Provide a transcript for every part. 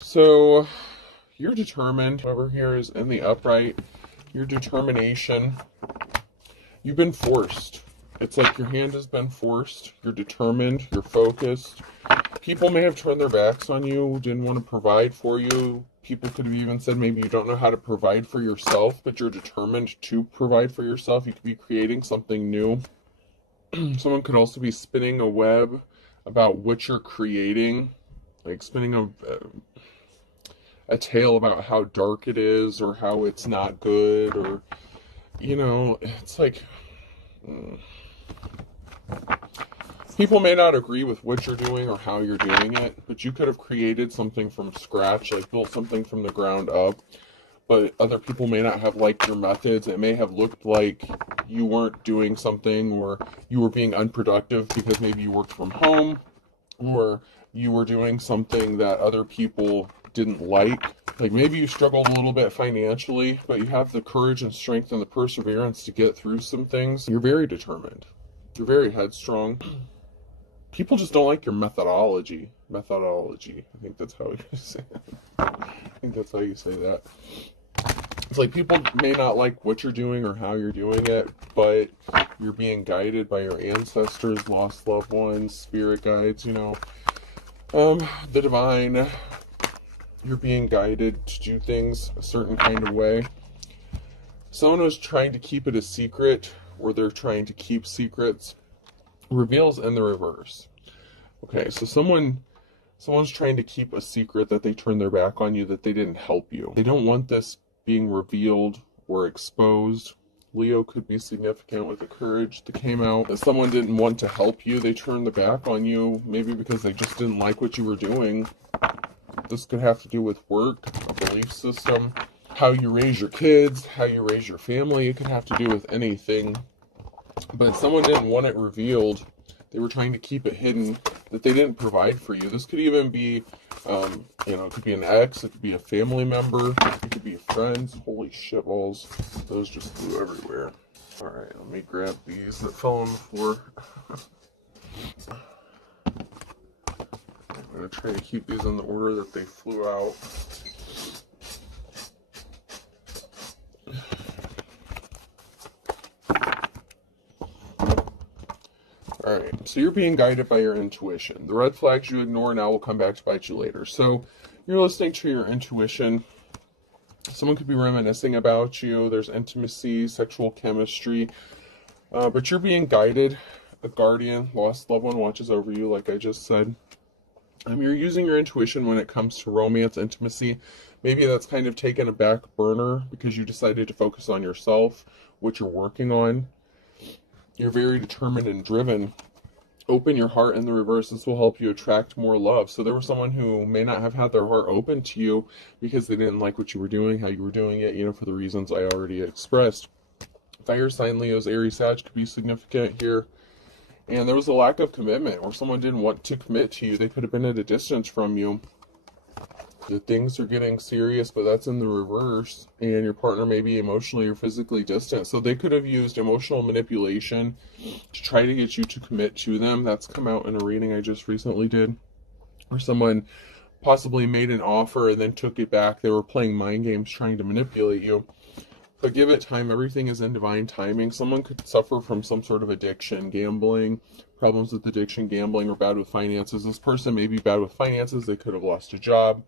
So you're determined. Whoever here is in the upright, your determination, you've been forced. It's like your hand has been forced. You're determined. You're focused. People may have turned their backs on you, didn't want to provide for you. People could have even said maybe you don't know how to provide for yourself, but you're determined to provide for yourself. You could be creating something new. Someone could also be spinning a web about what you're creating, like spinning a tale about how dark it is or how it's not good, or it's like people may not agree with what you're doing or how you're doing it, but you could have created something from scratch, like built something from the ground up, but other people may not have liked your methods. It may have looked like you weren't doing something, or you were being unproductive because maybe you worked from home, or you were doing something that other people didn't like. Like maybe you struggled a little bit financially, but you have the courage and strength and the perseverance to get through some things. You're very determined. You're very headstrong. People just don't like your methodology. Methodology. I think that's how you say it. I think that's how you say that. It's like people may not like what you're doing or how you're doing it, but you're being guided by your ancestors, lost loved ones, spirit guides, the divine. You're being guided to do things a certain kind of way. Someone who's trying to keep it a secret, or they're trying to keep secrets, reveals in the reverse. Okay, so someone's trying to keep a secret that they turned their back on you, that they didn't help you. They don't want this being revealed or exposed. Leo could be significant with the courage that came out. If someone didn't want to help you, they turned the back on you, maybe because they just didn't like what you were doing. This could have to do with work, a belief system, how you raise your kids, how you raise your family. It could have to do with anything. But someone didn't want it revealed. They were trying to keep it hidden, that they didn't provide for you. This could even be, it could be an ex, it could be a family member, it could be friends. Holy shitballs. Those just flew everywhere. Alright, let me grab these that fell on the floor. I'm going to try to keep these in the order that they flew out. Alright, so you're being guided by your intuition. The red flags you ignore now will come back to bite you later. So you're listening to your intuition. Someone could be reminiscing about you. There's intimacy, sexual chemistry. But you're being guided. A guardian, lost loved one watches over you, like I just said. You're using your intuition when it comes to romance, intimacy. Maybe that's kind of taken a back burner because you decided to focus on yourself, what you're working on. You're very determined and driven. Open your heart in the reverse. This will help you attract more love. So there was someone who may not have had their heart open to you because they didn't like what you were doing, how you were doing it, for the reasons I already expressed. Fire sign Leo's Aries Sag could be significant here. And there was a lack of commitment, or someone didn't want to commit to you. They could have been at a distance from you. The things are getting serious, but that's in the reverse. And your partner may be emotionally or physically distant. So they could have used emotional manipulation to try to get you to commit to them. That's come out in a reading I just recently did. Or someone possibly made an offer and then took it back. They were playing mind games trying to manipulate you. But give it time. Everything is in divine timing. Someone could suffer from some sort of addiction, gambling, problems with addiction, gambling, or bad with finances. This person may be bad with finances. They could have lost a job.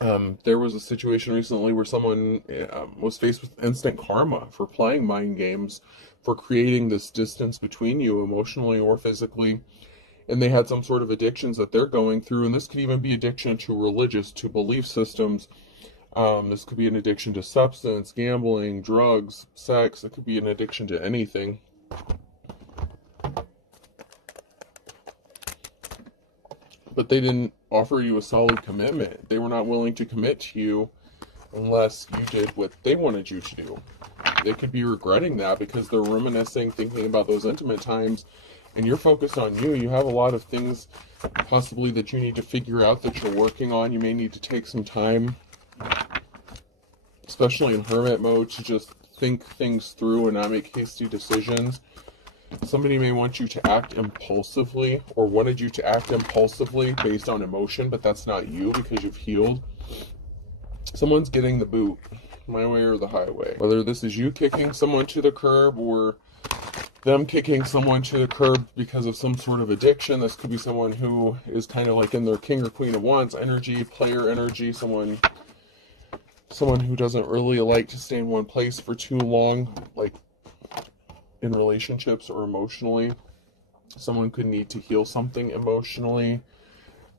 There was a situation recently where someone was faced with instant karma for playing mind games, for creating this distance between you emotionally or physically. And they had some sort of addictions that they're going through. And this could even be addiction to belief systems. This could be an addiction to substance, gambling, drugs, sex. It could be an addiction to anything. But they didn't offer you a solid commitment. They were not willing to commit to you unless you did what they wanted you to do. They could be regretting that because they're reminiscing, thinking about those intimate times, and you're focused on you. You have a lot of things possibly that you need to figure out that you're working on. You may need to take some time, especially in hermit mode, to just think things through and not make hasty decisions. Somebody may want you to act impulsively, or wanted you to act impulsively based on emotion, but that's not you because you've healed. Someone's getting the boot, my way or the highway. Whether this is you kicking someone to the curb or them kicking someone to the curb because of some sort of addiction. This could be someone who is kind of like in their king or queen of wands energy, player energy, someone who doesn't really like to stay in one place for too long, like in relationships or emotionally. Someone could need to heal something emotionally.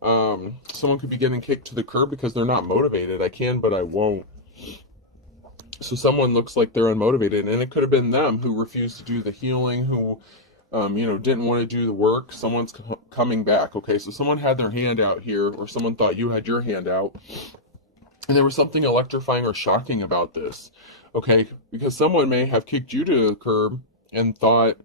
Someone could be getting kicked to the curb because they're not motivated. I can, but I won't. So someone looks like they're unmotivated, and it could have been them who refused to do the healing, who, didn't want to do the work. Someone's coming back. Okay, so someone had their hand out here, or someone thought you had your hand out, and there was something electrifying or shocking about this. Okay, because someone may have kicked you to the curb and thought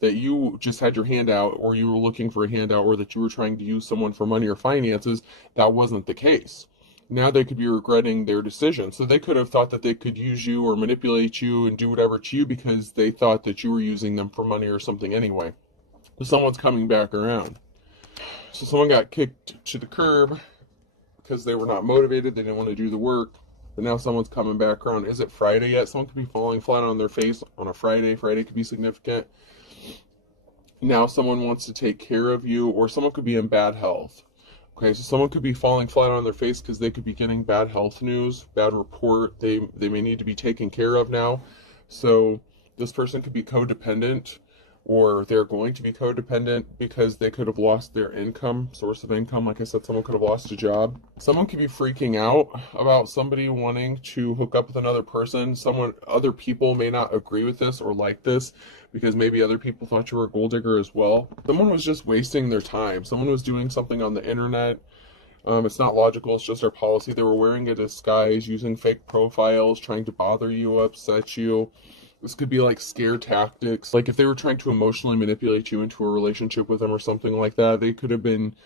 that you just had your hand out, or you were looking for a handout, or that you were trying to use someone for money or finances. That wasn't the case. Now they could be regretting their decision. So they could have thought that they could use you or manipulate you and do whatever to you because they thought that you were using them for money or something anyway. So someone's coming back around. So someone got kicked to the curb because they were not motivated. They didn't want to do the work. But now someone's coming back around. Is it Friday yet? Someone could be falling flat on their face on a Friday. Friday could be significant. Now someone wants to take care of you, or someone could be in bad health. Okay, so someone could be falling flat on their face because they could be getting bad health news, bad report. They may need to be taken care of now. So this person could be codependent, or they're going to be codependent because they could have lost their income, source of income. Like I said, someone could have lost a job. Someone could be freaking out about somebody wanting to hook up with another person. Other people may not agree with this or like this because maybe other people thought you were a gold digger as well. Someone was just wasting their time. Someone was doing something on the internet. It's not logical, it's just our policy. They were wearing a disguise, using fake profiles, trying to bother you, upset you. This could be like scare tactics. Like if they were trying to emotionally manipulate you into a relationship with them or something like that, they could have been,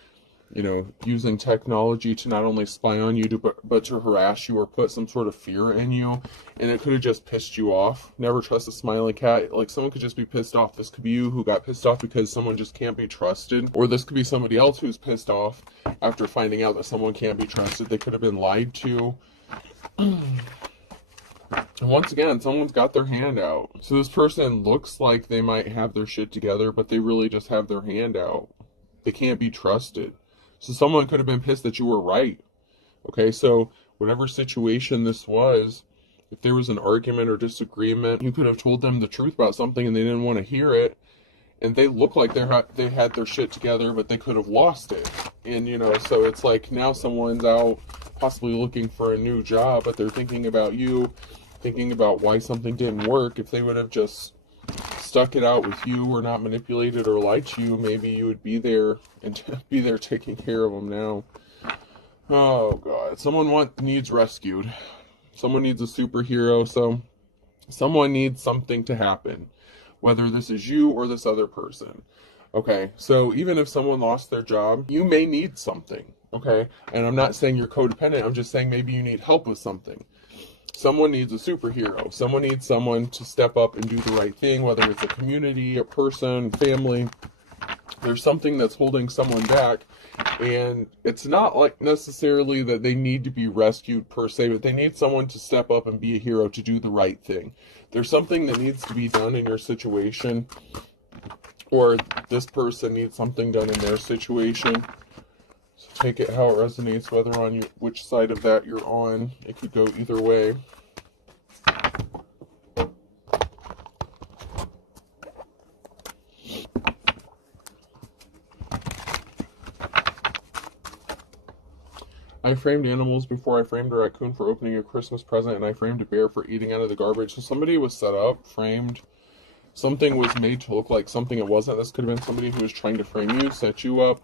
using technology to not only spy on you, but to harass you or put some sort of fear in you. And it could have just pissed you off. Never trust a smiling cat. Like someone could just be pissed off. This could be you who got pissed off because someone just can't be trusted. Or this could be somebody else who's pissed off after finding out that someone can't be trusted. They could have been lied to. And once again, someone's got their hand out. So this person looks like they might have their shit together, but they really just have their hand out. They can't be trusted. So someone could have been pissed that you were right. Okay, so whatever situation this was, if there was an argument or disagreement, you could have told them the truth about something and they didn't want to hear it. And they look like they had their shit together, but they could have lost it. And, so it's like now someone's out possibly looking for a new job, but they're thinking about you, thinking about why something didn't work. If they would have just stuck it out with you or not manipulated or lied to you, maybe you would be there and be there taking care of them now. Oh God, someone needs rescued. Someone needs a superhero. So someone needs something to happen, whether this is you or this other person. Okay, so even if someone lost their job, you may need something. Okay, and I'm not saying you're codependent. I'm just saying maybe you need help with something. Someone needs a superhero. Someone needs someone to step up and do the right thing, whether it's a community, a person, family. There's something that's holding someone back, and it's not like necessarily that they need to be rescued per se, but they need someone to step up and be a hero to do the right thing. There's something that needs to be done in your situation, or this person needs something done in their situation. So take it how it resonates, whether on which side of that you're on. It could go either way. I framed animals before I framed a raccoon for opening a Christmas present, and I framed a bear for eating out of the garbage. So somebody was set up, framed. Something was made to look like something it wasn't. This could have been somebody who was trying to frame you, set you up,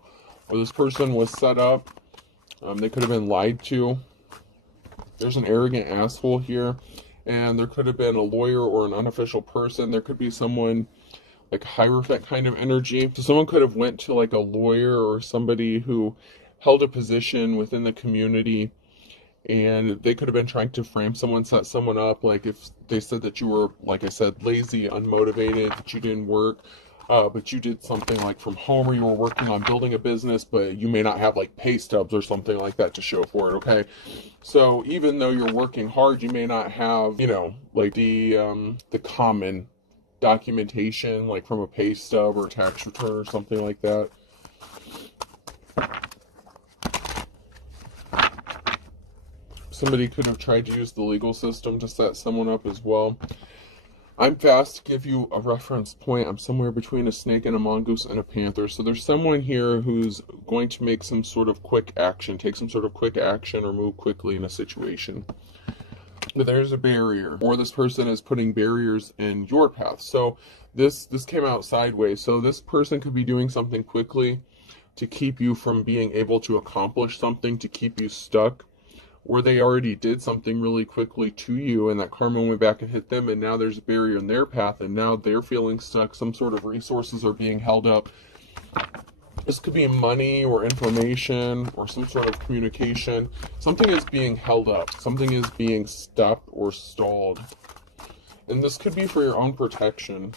or this person was set up. They could have been lied to. There's an arrogant asshole here, and there could have been a lawyer or an unofficial person. There could be someone like Hierophant kind of energy. So someone could have went to like a lawyer or somebody who held a position within the community And they could have been trying to frame someone, set someone up. Like if they said that you were, like I said, lazy, unmotivated, that you didn't work, but you did something like from home, or you were working on building a business, but you may not have like pay stubs or something like that to show for it, okay? So even though you're working hard, you may not have, you know, like the common documentation, like from a pay stub or tax return or something like that. Somebody could have tried to use the legal system to set someone up as well. I'm fast to give you a reference point. I'm somewhere between a snake and a mongoose and a panther. So there's someone here who's going to make some sort of quick action, take some sort of quick action or move quickly in a situation. But there's a barrier, or this person is putting barriers in your path. So this came out sideways. So this person could be doing something quickly to keep you from being able to accomplish something, to keep you stuck. Or they already did something really quickly to you, and that karma went back and hit them, and now there's a barrier in their path, and now they're feeling stuck. Some sort of resources are being held up. This could be money or information or some sort of communication. Something is being held up. Something is being stopped or stalled. And this could be for your own protection.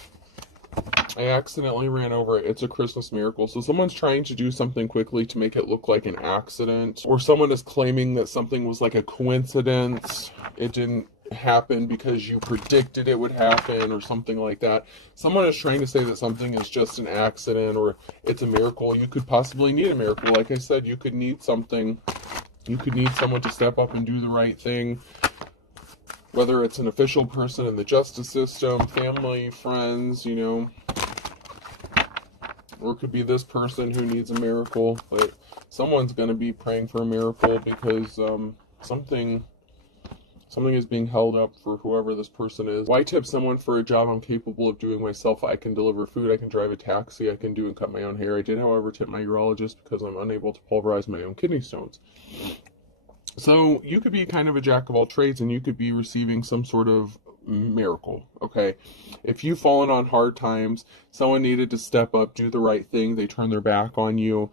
I accidentally ran over it. It's a Christmas miracle. So someone's trying to do something quickly to make it look like an accident. Or someone is claiming that something was like a coincidence. It didn't happen because you predicted it would happen or something like that. Someone is trying to say that something is just an accident or it's a miracle. You could possibly need a miracle. Like I said, you could need something. You could need someone to step up and do the right thing. Whether it's an official person in the justice system, family, friends, you know. Or it could be this person who needs a miracle. But someone's going to be praying for a miracle because something is being held up for whoever this person is. Why tip someone for a job I'm capable of doing myself? I can deliver food, I can drive a taxi, I can do and cut my own hair. I did, however, tip my urologist because I'm unable to pulverize my own kidney stones. So you could be kind of a jack of all trades, and you could be receiving some sort of miracle, okay? If you've fallen on hard times, someone needed to step up, do the right thing, they turned their back on you,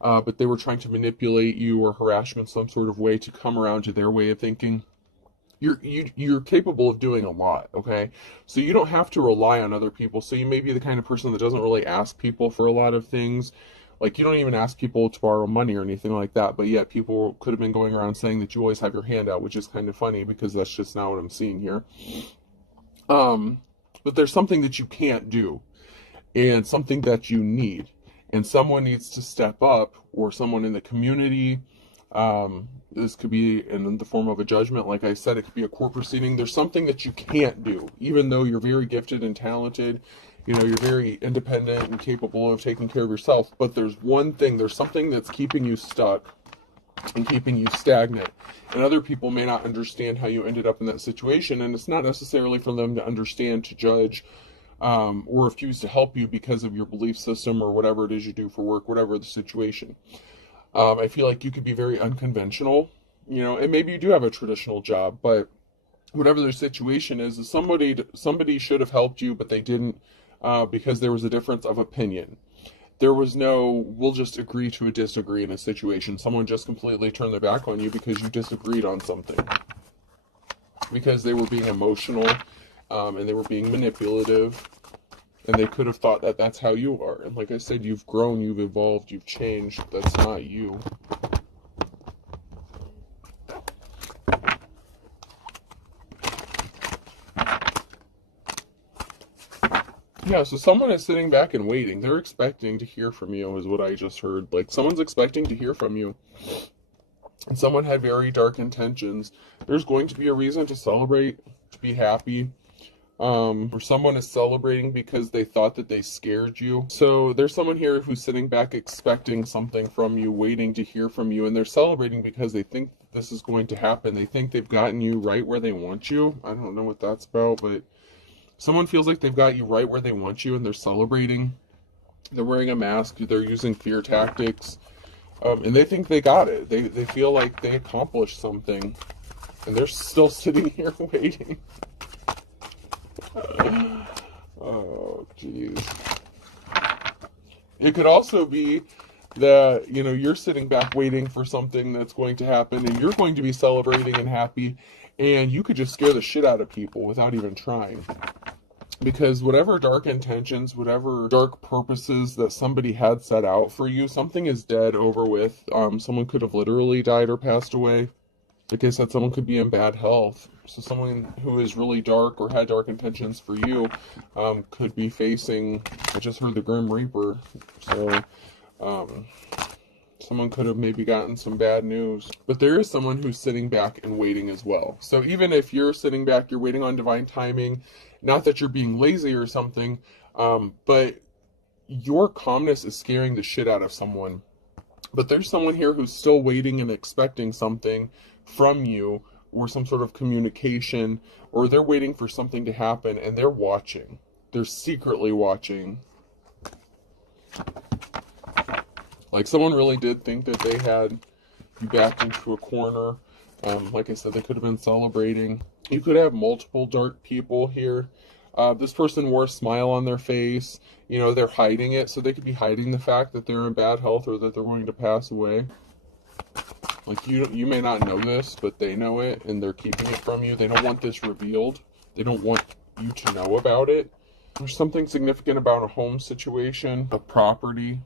but they were trying to manipulate you or harass you in some sort of way to come around to their way of thinking. You're capable of doing a lot, okay? So you don't have to rely on other people. So you may be the kind of person that doesn't really ask people for a lot of things. Like, you don't even ask people to borrow money or anything like that, but yet people could have been going around saying that you always have your hand out, which is kind of funny because that's just not what I'm seeing here. But there's something that you can't do and something that you need, and someone needs to step up, or someone in the community. This could be in the form of a judgment. Like I said, it could be a court proceeding. There's something that you can't do, even though you're very gifted and talented. You know, you're very independent and capable of taking care of yourself. But there's one thing, there's something that's keeping you stuck and keeping you stagnant. And other people may not understand how you ended up in that situation. And it's not necessarily for them to understand, to judge, or refuse to help you because of your belief system or whatever it is you do for work, whatever the situation. I feel like you could be very unconventional, you know, and maybe you do have a traditional job, but whatever their situation is somebody should have helped you, but they didn't, because there was a difference of opinion. There was no, we'll just agree to disagree in a situation. Someone just completely turned their back on you because you disagreed on something. Because they were being emotional, and they were being manipulative. And they could have thought that that's how you are. And like I said, you've grown, you've evolved, you've changed. That's not you. Yeah, so someone is sitting back and waiting. They're expecting to hear from you, is what I just heard. Like, someone's expecting to hear from you. And someone had very dark intentions. There's going to be a reason to celebrate, to be happy. Or someone is celebrating because they thought that they scared you. So there's someone here who's sitting back expecting something from you, waiting to hear from you, and they're celebrating because they think this is going to happen. They think they've gotten you right where they want you. I don't know what that's about, but someone feels like they've got you right where they want you, and they're celebrating. They're wearing a mask, they're using fear tactics, and they think they got it. They feel like they accomplished something, and they're still sitting here waiting. Oh, jeez. It could also be that, you know, you're sitting back waiting for something that's going to happen, and you're going to be celebrating and happy, and you could just scare the shit out of people without even trying. Because whatever dark intentions, whatever dark purposes that somebody had set out for you, something is dead, over with. Someone could have literally died or passed away. Like I said, someone could be in bad health. So someone who is really dark or had dark intentions for you could be facing, I just heard the Grim Reaper. So someone could have maybe gotten some bad news. But there is someone who's sitting back and waiting as well. So even if you're sitting back, you're waiting on divine timing, not that you're being lazy or something, but your calmness is scaring the shit out of someone. But there's someone here who's still waiting and expecting something from you, or some sort of communication, or they're waiting for something to happen, and they're watching. They're secretly watching. Like someone really did think that they had you backed into a corner. Like I said, they could have been celebrating. You could have multiple dark people here. This person wore a smile on their face. You know, they're hiding it, so they could be hiding the fact that they're in bad health or that they're going to pass away. Like you may not know this, but they know it, and they're keeping it from you. They don't want this revealed. They don't want you to know about it. There's something significant about a home situation, a property.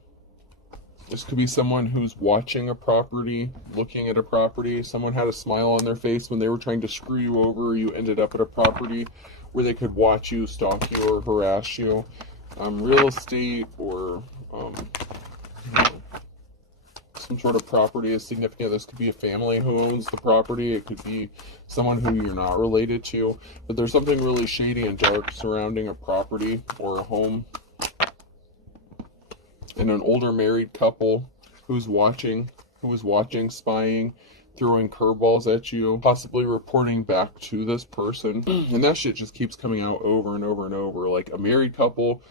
This could be someone who's watching a property, looking at a property. Someone had a smile on their face when they were trying to screw you over, or you ended up at a property where they could watch you, stalk you, or harass you. Real estate, or you know, some sort of property is significant. This could be a family who owns the property. It could be someone who you're not related to. But there's something really shady and dark surrounding a property or a home. And an older married couple who's watching, spying, throwing curveballs at you, possibly reporting back to this person. And that shit just keeps coming out over and over and over. Like a married couple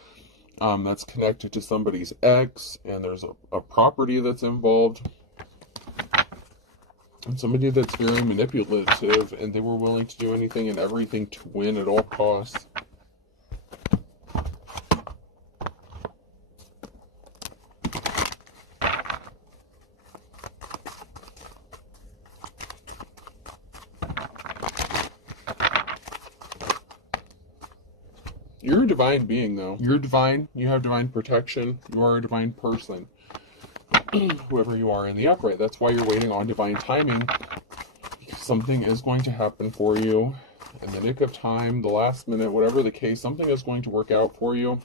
that's connected to somebody's ex, and there's a property that's involved. And somebody that's very manipulative, and they were willing to do anything and everything to win at all costs. You're a divine being, though. You're divine. You have divine protection. You are a divine person. Whoever you are in the upright. That's why you're waiting on divine timing. Because something is going to happen for you in the nick of time, the last minute, whatever the case. Something is going to work out for you.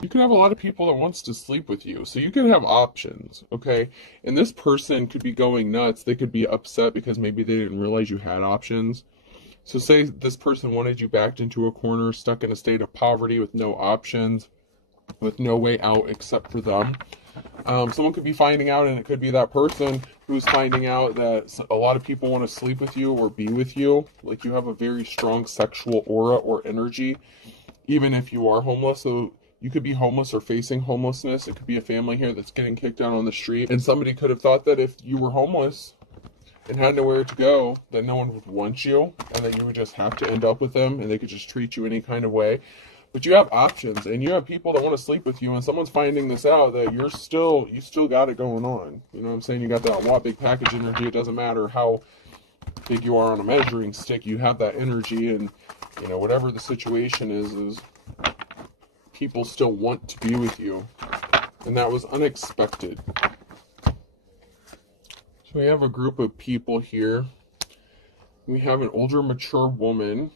You could have a lot of people that wants to sleep with you. So you could have options, okay? And this person could be going nuts. They could be upset because maybe they didn't realize you had options. So say this person wanted you backed into a corner, stuck in a state of poverty with no options, with no way out except for them. Someone could be finding out, and it could be that person who's finding out that a lot of people want to sleep with you or be with you. Like you have a very strong sexual aura or energy, even if you are homeless. So you could be homeless or facing homelessness. It could be a family here that's getting kicked out on the street. And somebody could have thought that if you were homeless and had nowhere to go, that no one would want you, and that you would just have to end up with them, and they could just treat you any kind of way. But you have options, and you have people that want to sleep with you, and someone's finding this out, that you still got it going on. You know what I'm saying? You got that want big package energy. It doesn't matter how big you are on a measuring stick, you have that energy, and you know, whatever the situation is people still want to be with you. And that was unexpected. So we have a group of people here. We have an older, mature woman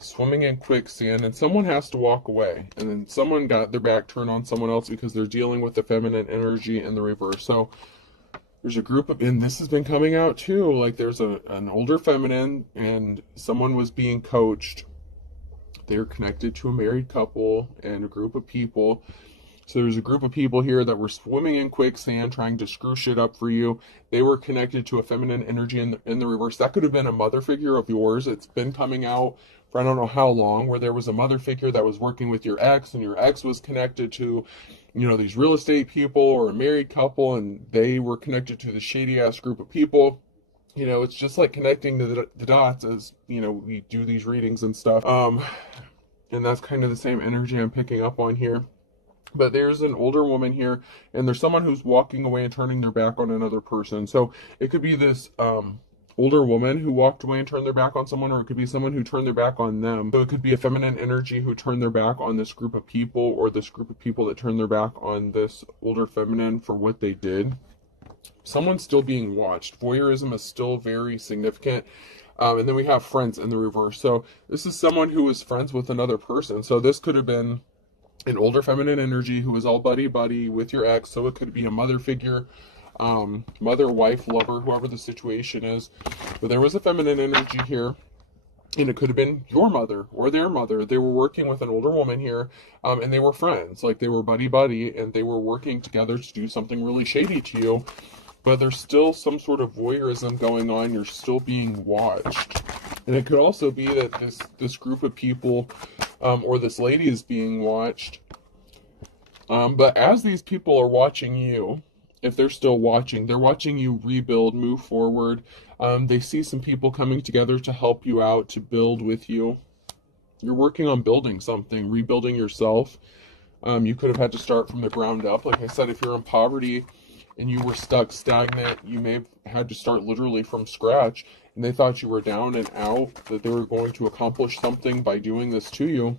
swimming in quicksand, and someone has to walk away. And then someone got their back turned on someone else because they're dealing with the feminine energy in the reverse. So there's a group of, and this has been coming out too, like there's an older feminine, and someone was being coached. They're connected to a married couple and a group of people. So there's a group of people here that were swimming in quicksand, trying to screw shit up for you. They were connected to a feminine energy in the reverse. That could have been a mother figure of yours. It's been coming out for I don't know how long, where there was a mother figure that was working with your ex, and your ex was connected to, you know, these real estate people or a married couple, and they were connected to the shady ass group of people. You know, it's just like connecting the dots as, you know, we do these readings and stuff. And that's kind of the same energy I'm picking up on here. But there's an older woman here, and there's someone who's walking away and turning their back on another person. So it could be this older woman who walked away and turned their back on someone, or it could be someone who turned their back on them. So it could be a feminine energy who turned their back on this group of people, or this group of people that turned their back on this older feminine for what they did. Someone's still being watched. Voyeurism is still very significant. And then we have friends in the reverse. So this is someone who was friends with another person. So this could have been an older feminine energy who was all buddy-buddy with your ex. So it could be a mother figure, mother, wife, lover, whoever the situation is. But there was a feminine energy here. And it could have been your mother or their mother. They were working with an older woman here, and they were friends. Like, they were buddy-buddy, and they were working together to do something really shady to you. But there's still some sort of voyeurism going on. You're still being watched. And it could also be that this group of people, or this lady is being watched. But as these people are watching you, if they're still watching, they're watching you rebuild, move forward. They see some people coming together to help you out, to build with you. You're working on building something, rebuilding yourself. You could have had to start from the ground up. Like I said, if you're in poverty and you were stuck stagnant, you may have had to start literally from scratch, and they thought you were down and out, that they were going to accomplish something by doing this to you.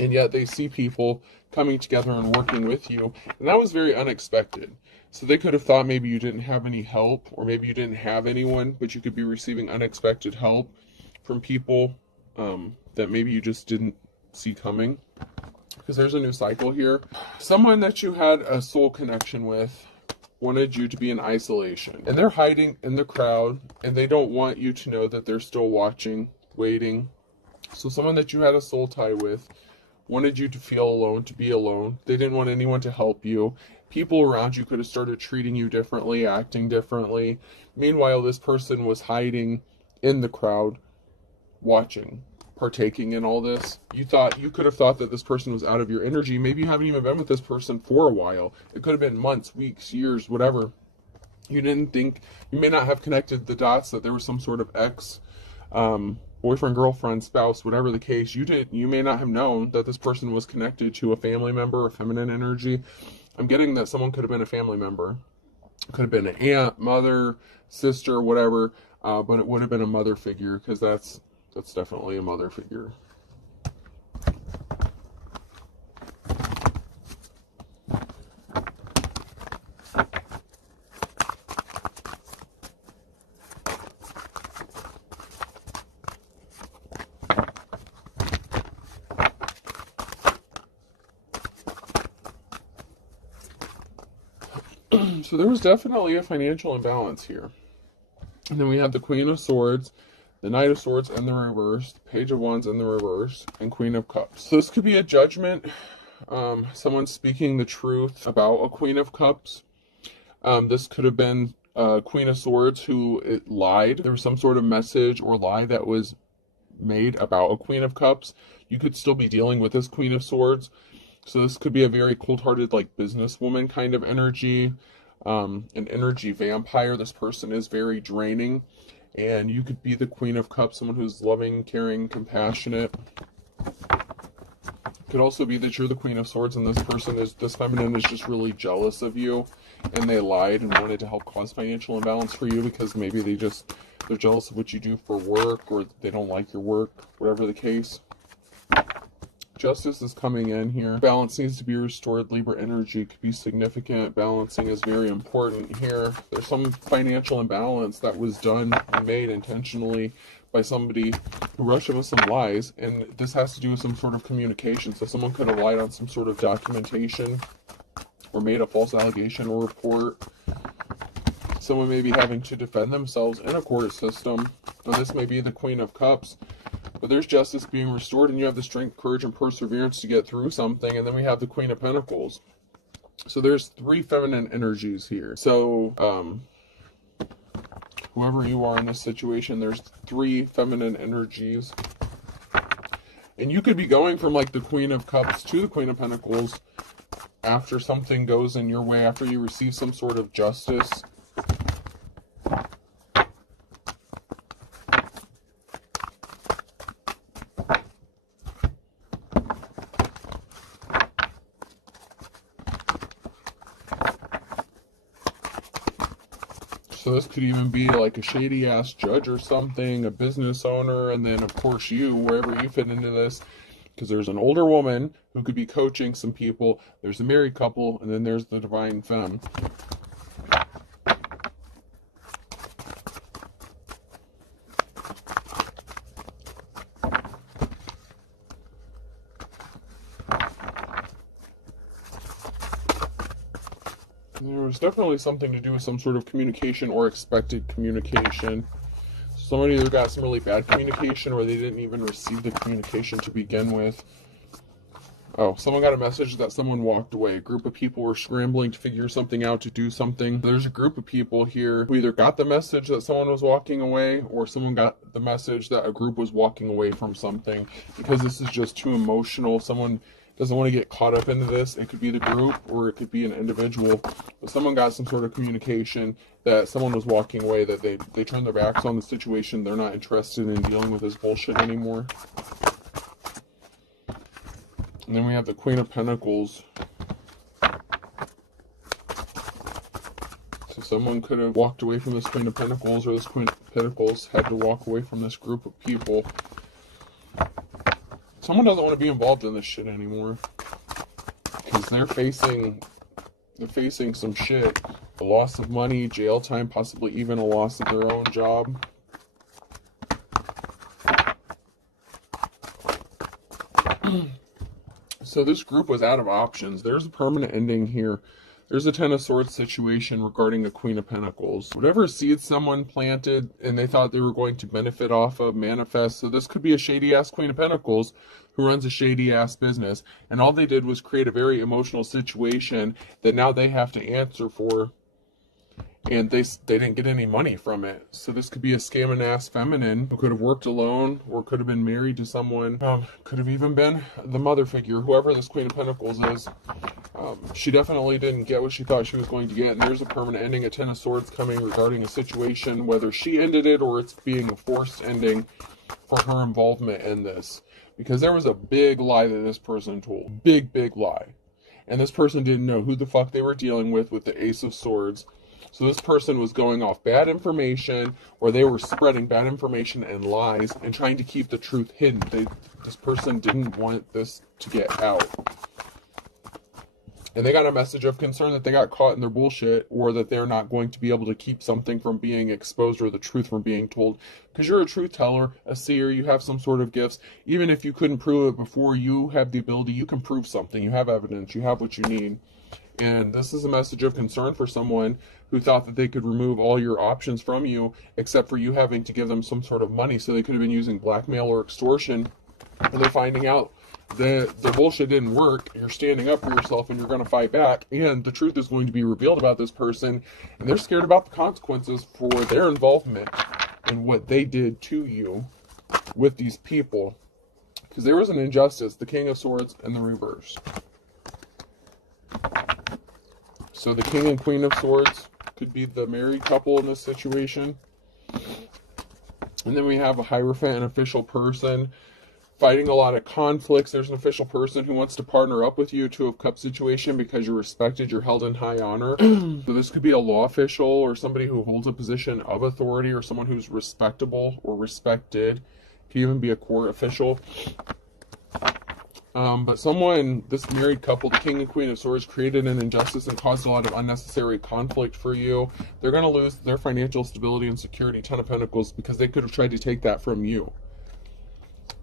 And yet they see people coming together and working with you. And that was very unexpected. So they could have thought maybe you didn't have any help, or maybe you didn't have anyone, but you could be receiving unexpected help from people that maybe you just didn't see coming. Because there's a new cycle here. Someone that you had a soul connection with wanted you to be in isolation. And they're hiding in the crowd, and they don't want you to know that they're still watching, waiting. So someone that you had a soul tie with wanted you to feel alone, to be alone. They didn't want anyone to help you. People around you could have started treating you differently, acting differently. Meanwhile, this person was hiding in the crowd, watching, partaking in all this. You could have thought that this person was out of your energy. Maybe you haven't even been with this person for a while. It could have been months, weeks, years, whatever. You may not have connected the dots that there was some sort of ex, boyfriend, girlfriend, spouse, whatever the case. You may not have known that this person was connected to a family member, a feminine energy. I'm getting that someone could have been a family member. Could have been an aunt, mother, sister, whatever, but it would have been a mother figure, because that's definitely a mother figure. So there was definitely a financial imbalance here. And then we have the Queen of Swords, the Knight of Swords in the reverse, the Page of Wands in the reverse, and Queen of Cups. So this could be a judgment. Someone speaking the truth about a Queen of Cups. This could have been Queen of Swords who lied. There was some sort of message or lie that was made about a Queen of Cups. You could still be dealing with this Queen of Swords. So this could be a very cold-hearted, like, businesswoman kind of energy. An energy vampire. This person is very draining. And you could be the Queen of Cups, someone who's loving, caring, compassionate. Could also be that you're the Queen of Swords and this feminine is just really jealous of you, and they lied and wanted to help cause financial imbalance for you because maybe they're jealous of what you do for work, or they don't like your work, whatever the case. Justice is coming in here. Balance needs to be restored. Libra energy could be significant. Balancing is very important here. There's some financial imbalance that was done and made intentionally by somebody who rushed in with some lies, and this has to do with some sort of communication. So someone could have lied on some sort of documentation or made a false allegation or report. Someone may be having to defend themselves in a court system. Now, this may be the Queen of Cups. But there's justice being restored, and you have the strength, courage, and perseverance to get through something. And then we have the Queen of Pentacles. So there's 3 feminine energies here. So whoever you are in this situation, there's 3 feminine energies. And you could be going from like the Queen of Cups to the Queen of Pentacles after something goes in your way, after you receive some sort of justice. So this could even be like a shady ass judge or something, a business owner, and then of course you, wherever you fit into this, because there's an older woman who could be coaching some people, there's a married couple, and then there's the divine femme. There was definitely something to do with some sort of communication or expected communication. Someone either got some really bad communication or they didn't even receive the communication to begin with. Oh, someone got a message that someone walked away. A group of people were scrambling to figure something out, to do something. There's a group of people here who either got the message that someone was walking away, or someone got the message that a group was walking away from something. Because this is just too emotional. Someone doesn't want to get caught up into this. It could be the group or it could be an individual. But someone got some sort of communication that someone was walking away, that they turned their backs on the situation. They're not interested in dealing with this bullshit anymore. And then we have the Queen of Pentacles. So someone could have walked away from this Queen of Pentacles, or this Queen of Pentacles had to walk away from this group of people. Someone doesn't want to be involved in this shit anymore, because they're facing some shit. A loss of money, jail time, possibly even a loss of their own job. So this group was out of options. There's a permanent ending here. There's a Ten of Swords situation regarding a Queen of Pentacles. Whatever seeds someone planted and they thought they were going to benefit off of, manifest. So this could be a shady-ass Queen of Pentacles who runs a shady-ass business. And all they did was create a very emotional situation that now they have to answer for. And they didn't get any money from it. So this could be a scamming-ass feminine who could have worked alone or could have been married to someone. Could have even been the mother figure, whoever this Queen of Pentacles is. She definitely didn't get what she thought she was going to get. And there's a permanent ending, a Ten of Swords coming regarding a situation, whether she ended it or it's being a forced ending for her involvement in this. Because there was a big lie that this person told. Big, big lie. And this person didn't know who the fuck they were dealing with the Ace of Swords. So this person was going off bad information, or they were spreading bad information and lies and trying to keep the truth hidden. This person didn't want this to get out. And they got a message of concern that they got caught in their bullshit, or that they're not going to be able to keep something from being exposed or the truth from being told. Because you're a truth teller, a seer, you have some sort of gifts. Even if you couldn't prove it before, you have the ability, you can prove something. You have evidence, you have what you need. And this is a message of concern for someone who thought that they could remove all your options from you, except for you having to give them some sort of money. So they could have been using blackmail or extortion. And they're finding out that the bullshit didn't work. You're standing up for yourself and you're going to fight back. And the truth is going to be revealed about this person. And they're scared about the consequences for their involvement in what they did to you with these people. Because there was an injustice, the King of Swords and the reverse. So the King and Queen of Swords could be the married couple in this situation. And then we have a Hierophant, an official person, fighting a lot of conflicts. There's an official person who wants to partner up with you, Two of Cups situation, because you're respected, you're held in high honor. So this could be a law official or somebody who holds a position of authority, or someone who's respectable or respected. It could even be a court official. But someone, this married couple, the King and Queen of Swords, created an injustice and caused a lot of unnecessary conflict for you. They're going to lose their financial stability and security, Ten of Pentacles, because they could have tried to take that from you.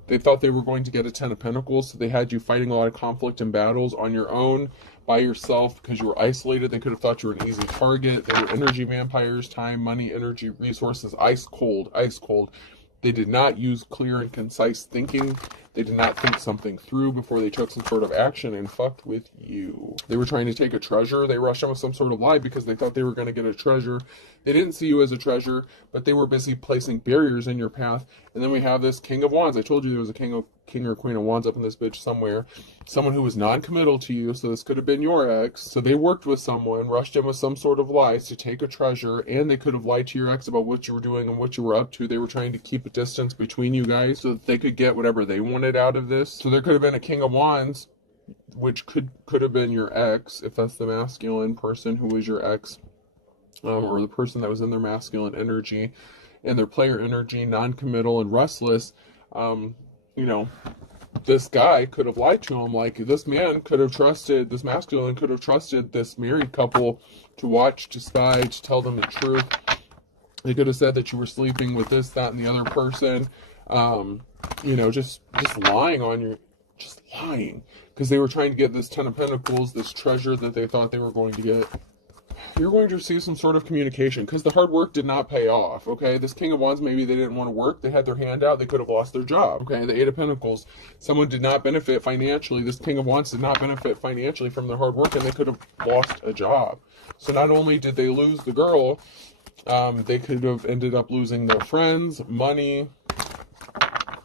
They thought they were going to get a Ten of Pentacles, so they had you fighting a lot of conflict and battles on your own, by yourself, because you were isolated. They could have thought you were an easy target. They were energy vampires, time, money, energy, resources, ice cold, ice cold. They did not use clear and concise thinking. They did not think something through before they took some sort of action and fucked with you. They were trying to take a treasure. They rushed in with some sort of lie because they thought they were going to get a treasure. They didn't see you as a treasure, but they were busy placing barriers in your path. And then we have this King of Wands. I told you there was a King or Queen of Wands up in this bitch somewhere. Someone who was non-committal to you, so this could have been your ex. So they worked with someone, rushed in with some sort of lies to take a treasure, and they could have lied to your ex about what you were doing and what you were up to. They were trying to keep a distance between you guys so that they could get whatever they wanted out of this. So there could have been a King of Wands, which could have been your ex, if that's the masculine person who was your ex. or the person that was in their masculine energy and their player energy, non-committal and restless, you know, this guy could have lied to him. Like, this man could have trusted, this masculine could have trusted this married couple to watch, to spy, to tell them the truth. They could have said that you were sleeping with this, that, and the other person. You know, just lying on your, just lying. Because they were trying to get this Ten of Pentacles, this treasure that they thought they were going to get. You're going to receive some sort of communication because the hard work did not pay off, okay? This King of Wands, maybe they didn't want to work. They had their hand out. They could have lost their job, okay? The Eight of Pentacles, someone did not benefit financially. This King of Wands did not benefit financially from their hard work, and they could have lost a job. So not only did they lose the girl, they could have ended up losing their friends, money,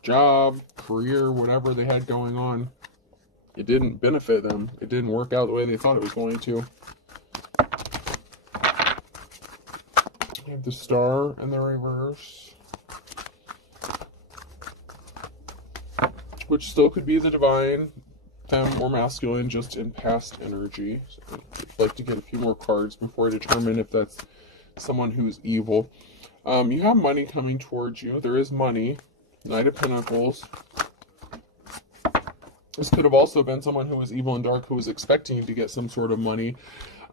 job, career, whatever they had going on. It didn't benefit them. It didn't work out the way they thought it was going to. You have the Star in the reverse, which still could be the divine, femme, or masculine, just in past energy. So I'd like to get a few more cards before I determine if that's someone who's evil. You have money coming towards you. There is money. Knight of Pentacles. This could have also been someone who was evil and dark, who was expecting to get some sort of money.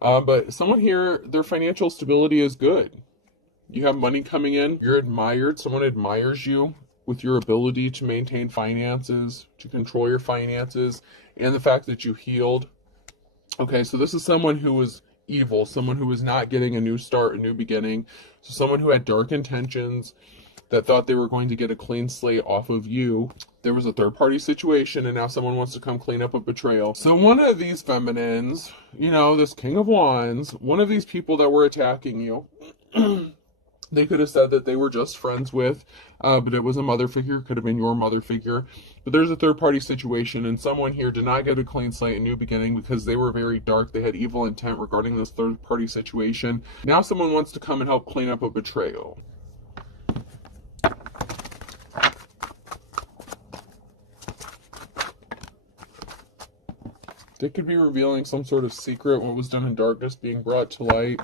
But someone here, their financial stability is good. You have money coming in. You're admired. Someone admires you with your ability to maintain finances, to control your finances, and the fact that you healed. Okay, so this is someone who was evil, someone who was not getting a new start, a new beginning. So someone who had dark intentions, that thought they were going to get a clean slate off of you. There was a third-party situation, and now someone wants to come clean up a betrayal. So one of these feminines, you know, this King of Wands, one of these people that were attacking you, they could have said that they were just friends with, but it was a mother figure, could have been your mother figure. But there's a third-party situation, and someone here did not get a clean slate, a new beginning, because they were very dark. They had evil intent regarding this third-party situation. Now someone wants to come and help clean up a betrayal. They could be revealing some sort of secret, what was done in darkness being brought to light.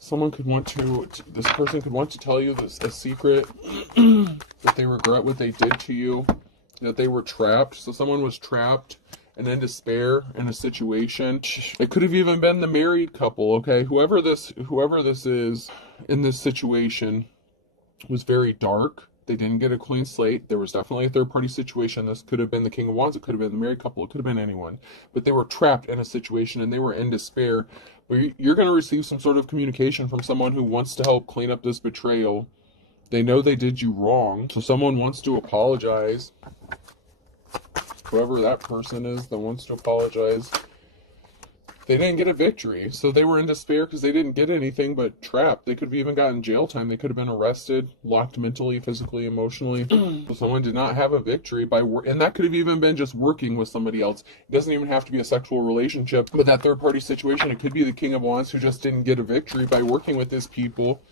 Someone could want to, this person could want to tell you this, a secret, that they regret what they did to you, that they were trapped. So someone was trapped and in despair in a situation. It could have even been the married couple, okay? Whoever this is in this situation was very dark. They didn't get a clean slate. There was definitely a third-party situation. This could have been the King of Wands. It could have been the married couple. It could have been anyone. But they were trapped in a situation, and they were in despair. But you're going to receive some sort of communication from someone who wants to help clean up this betrayal. They know they did you wrong. So someone wants to apologize. Whoever that person is that wants to apologize. They didn't get a victory, so they were in despair because they didn't get anything but trapped. They could have even gotten jail time. They could have been arrested, locked mentally, physically, emotionally. So someone did not have a victory by work, and that could have even been just working with somebody else. It doesn't even have to be a sexual relationship, but that third-party situation, it could be the King of Wands who just didn't get a victory by working with these people.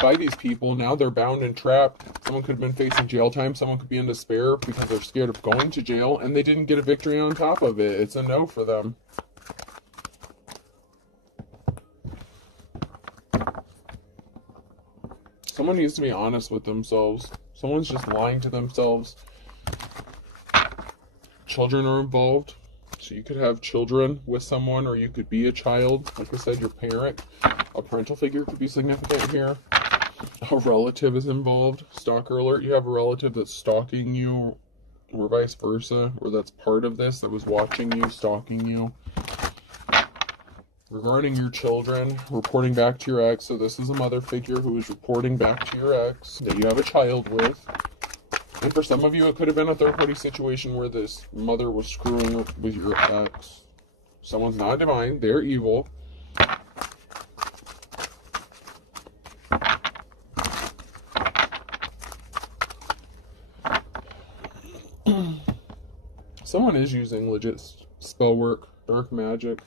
By these people, now they're bound and trapped. Someone could have been facing jail time. Someone could be in despair because they're scared of going to jail, and they didn't get a victory on top of it. It's a no for them. Someone needs to be honest with themselves. Someone's just lying to themselves. Children are involved. So you could have children with someone, or you could be a child. Like I said, your parent. A parental figure could be significant here. A relative is involved. Stalker alert. You have a relative that's stalking you, or vice versa, or that's part of this, that was watching you, stalking you. Regarding your children, reporting back to your ex. So this is a mother figure who is reporting back to your ex that you have a child with. And for some of you, it could have been a third-party situation where this mother was screwing with your ex. Someone's not divine. They're evil. Someone is using legit spell work, dark magic.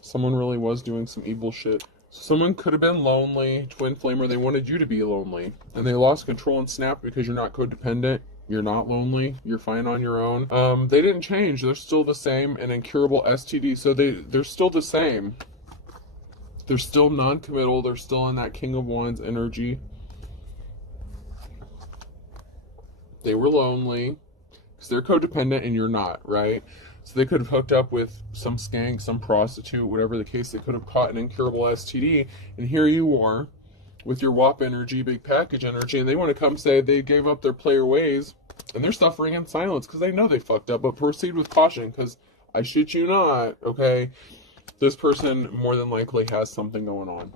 Someone really was doing some evil shit. Someone could have been lonely, twin flame, or they wanted you to be lonely. And they lost control and snapped because you're not codependent. You're not lonely. You're fine on your own. They didn't change. They're still the same. An incurable STD. So they're still the same. They're still non-committal. They're still in that King of Wands energy. They were lonely because they're codependent and you're not, right? So they could have hooked up with some skank, some prostitute, whatever the case. They could have caught an incurable STD. And here you are with your WAP energy, big package energy, and they want to come say they gave up their player ways, and they're suffering in silence because they know they fucked up. But proceed with caution, because I shit you not, okay? This person more than likely has something going on.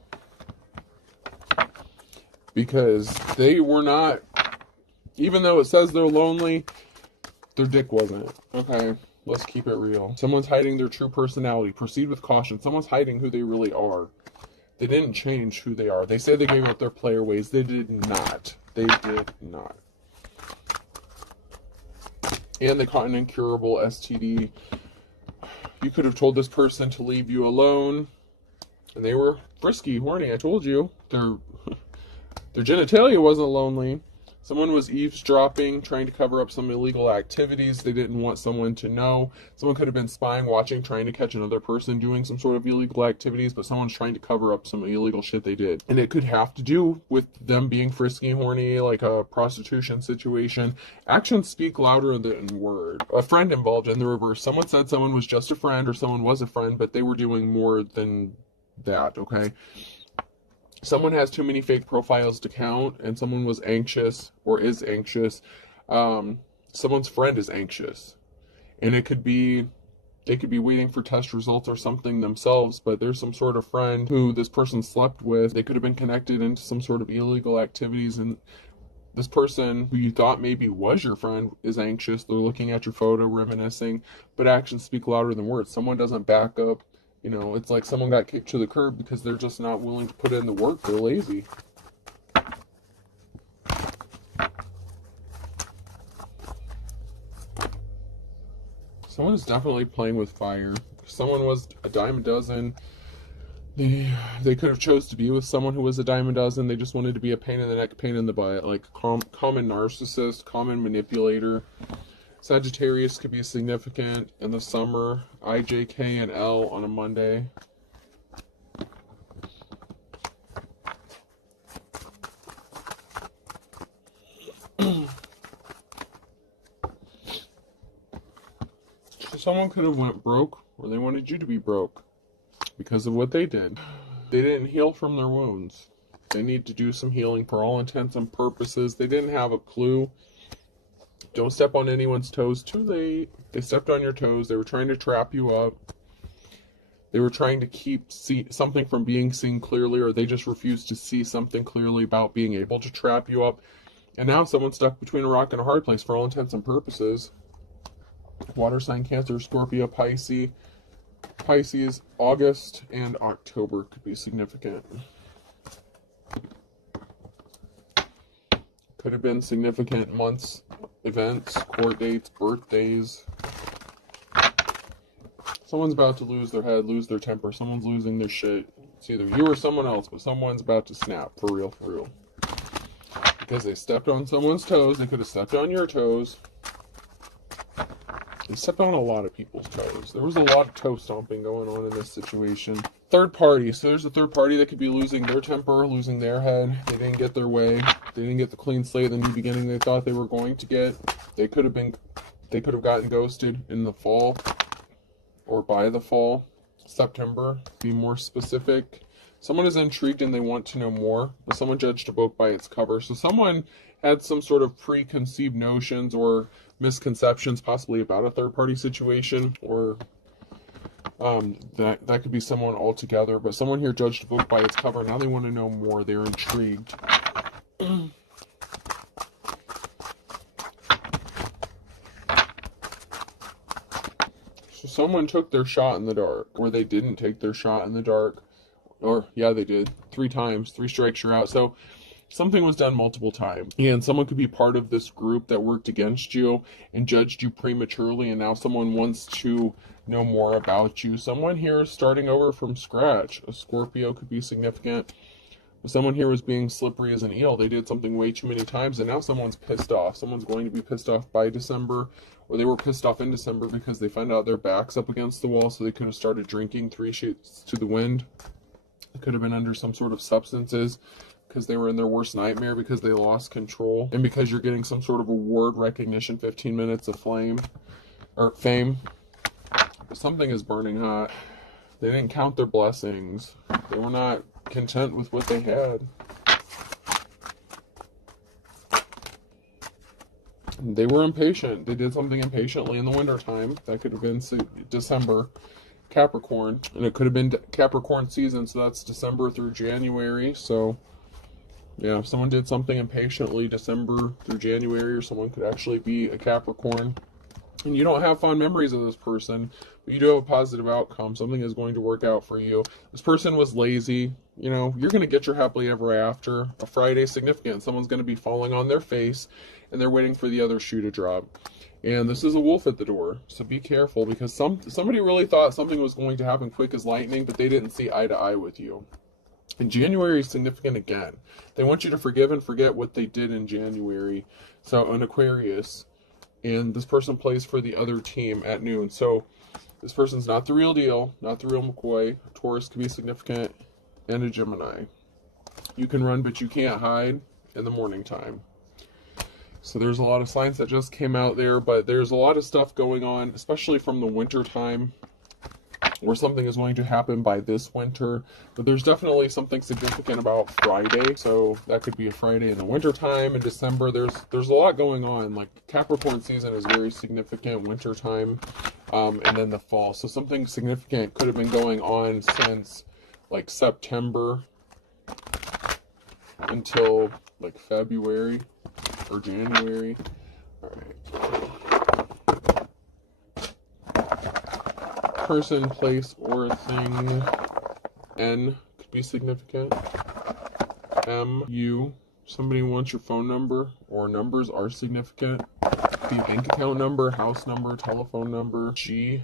Because they were not, even though it says they're lonely, their dick wasn't, okay? Let's keep it real. Someone's hiding their true personality. Proceed with caution. Someone's hiding who they really are. They didn't change who they are. They say they gave up their player ways. They did not. They did not. And they caught an incurable STD. You could have told this person to leave you alone. And they were frisky, horny. I told you. Their genitalia wasn't lonely. Someone was eavesdropping, trying to cover up some illegal activities. They didn't want someone to know. Someone could have been spying, watching, trying to catch another person doing some sort of illegal activities, but someone's trying to cover up some illegal shit they did. And it could have to do with them being frisky, horny, like a prostitution situation. Actions speak louder than words. A friend involved in the reverse. Someone said someone was just a friend or someone was a friend, but they were doing more than that, okay? Someone has too many fake profiles to count, and someone was anxious or is anxious. Someone's friend is anxious, and it could be, they could be waiting for test results or something themselves, but there's some sort of friend who this person slept with. They could have been connected into some sort of illegal activities, and this person who you thought maybe was your friend is anxious. They're looking at your photo, reminiscing, but actions speak louder than words. Someone doesn't back up. You know, it's like someone got kicked to the curb because they're just not willing to put in the work. They're lazy. Someone is definitely playing with fire. Someone was a dime a dozen. They could have chose to be with someone who was a dime a dozen. They just wanted to be a pain in the neck, pain in the butt. Like common narcissist, common manipulator. Sagittarius could be significant in the summer. I, J, K, and L on a Monday. So someone could have went broke, or they wanted you to be broke because of what they did. They didn't heal from their wounds. They need to do some healing for all intents and purposes. They didn't have a clue. Don't step on anyone's toes too late. They stepped on your toes. They were trying to trap you up. They were trying to keep something from being seen clearly, or they just refused to see something clearly about being able to trap you up. And now someone's stuck between a rock and a hard place for all intents and purposes. Water sign, Cancer, Scorpio, Pisces. Pisces, August and October could be significant. Could have been significant months, events, court dates, birthdays. Someone's about to lose their head, lose their temper. Someone's losing their shit. It's either you or someone else, but someone's about to snap, for real, for real. Because they stepped on someone's toes. They could have stepped on your toes. They stepped on a lot of people's toes. There was a lot of toe stomping going on in this situation. Third party. So there's a third party that could be losing their temper, losing their head. They didn't get their way. They didn't get the clean slate, the new beginning they thought they were going to get. They could have gotten ghosted in the fall or by the fall. September, be more specific. Someone is intrigued and they want to know more, but someone judged a book by its cover. So someone had some sort of preconceived notions or misconceptions possibly about a third-party situation, or that could be someone altogether. But someone here judged a book by its cover. Now they want to know more. They're intrigued. So someone took their shot in the dark, or they didn't take their shot in the dark. Or, yeah, they did. 3 times. 3 strikes, you're out. So something was done multiple times. And someone could be part of this group that worked against you and judged you prematurely. And now someone wants to know more about you. Someone here is starting over from scratch. A Scorpio could be significant. Someone here was being slippery as an eel. They did something way too many times. And now someone's pissed off. Someone's going to be pissed off by December. Or they were pissed off in December because they found out their back's up against the wall. So they could have started drinking 3 sheets to the wind. It could have been under some sort of substances because they were in their worst nightmare because they lost control. And because you're getting some sort of award recognition, 15 minutes of fame. Something is burning hot. They didn't count their blessings. They were not content with what they had. They were impatient. They did something impatiently in the wintertime. That could have been December, Capricorn. And it could have been Capricorn season, so that's December through January. So, yeah, if someone did something impatiently December through January, or someone could actually be a Capricorn. And you don't have fond memories of this person, but you do have a positive outcome. Something is going to work out for you. This person was lazy. You know, you're going to get your happily ever after. A Friday significant. Someone's going to be falling on their face, and they're waiting for the other shoe to drop. And this is a wolf at the door, so be careful, because somebody really thought something was going to happen quick as lightning, but they didn't see eye to eye with you. And January is significant again. They want you to forgive and forget what they did in January. So an Aquarius. And this person plays for the other team at noon. So this person's not the real deal, not the real McCoy. Taurus could be significant, and a Gemini. You can run, but you can't hide in the morning time. So there's a lot of signs that just came out there, but there's a lot of stuff going on, especially from the winter time, where something is going to happen by this winter. But there's definitely something significant about Friday. So that could be a Friday in the wintertime. In December, there's a lot going on. Like Capricorn season is very significant, wintertime, and then the fall. So something significant could have been going on since like September until like February or January. All right. Person, place, or thing. N could be significant. M, you. Somebody wants your phone number, or numbers are significant. Could be bank account number, house number, telephone number. G,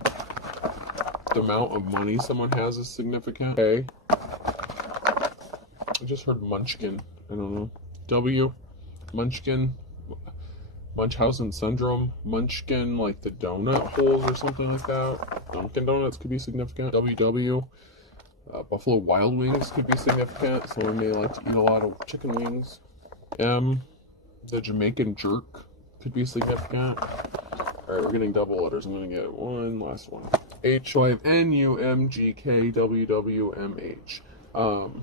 the amount of money someone has is significant. K, I just heard Munchkin. I don't know. W, Munchkin. Munchausen syndrome, Munchkin, like the donut holes or something like that. Dunkin' Donuts could be significant. WW, Buffalo Wild Wings could be significant. Someone may like to eat a lot of chicken wings. M, the Jamaican jerk could be significant. Alright, we're getting double letters. I'm going to get one last one. H, so I have N, U, M, G, K, W, W, M, H. And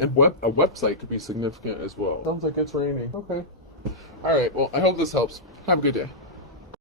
a website could be significant as well. Sounds like it's raining. Okay. Alright, well, I hope this helps. Have a good day.